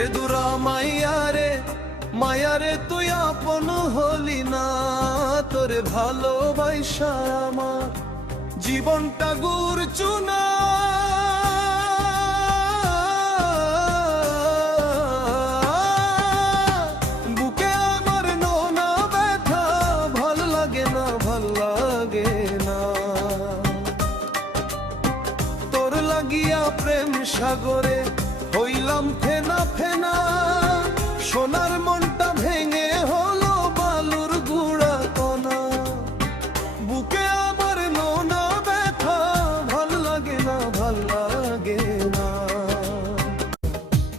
বেদুরা মাইয়ারে মায়ারে তুই আপন হলি না, তোরে ভালোবাসা আমার জীবনটা গুড় চুনা। বুকে আমার নোনা ব্যথা, ভাল লাগে না, ভাল লাগে না। তোর লাগিয়া প্রেম সাগরে হইলাম ফেনা ফেনা, সোনার মনটা ভেঙে হলো বালুর গুড়া কণা। বুকে আমার নোনা ব্যথা, ভাল লাগে না, ভাল লাগে না।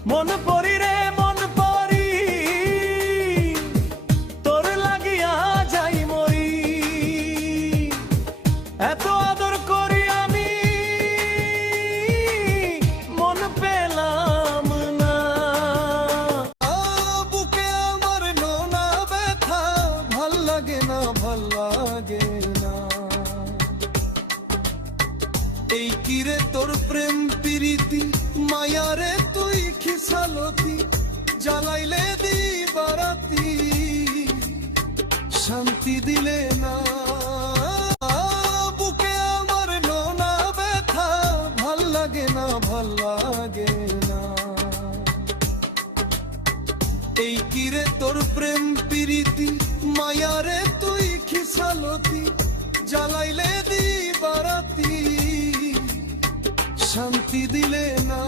মন পড়ি রে মন পড়ি, তোর লাগিয়া যাই মরি। এত আদর করি আমি, মন পেলাম না। বুকে আমার নোনা ব্যথা, ভাল লাগে না, ভাল লাগে না। এই কিরে তোর প্রেম প্রীতি, মায়ারে তুই খিসালতি, জ্বালাইলে দিবারাতি, শান্তি দিলে না। বুকে আমার নোনা ব্যথা, ভাল লাগে না, ভাল লাগে না। এই কিরে তোর প্রেম প্রীতি, মায়ারে তুই খিসালতি, জ্বালাইলে দিবারাতি, শান্তি দিলে না।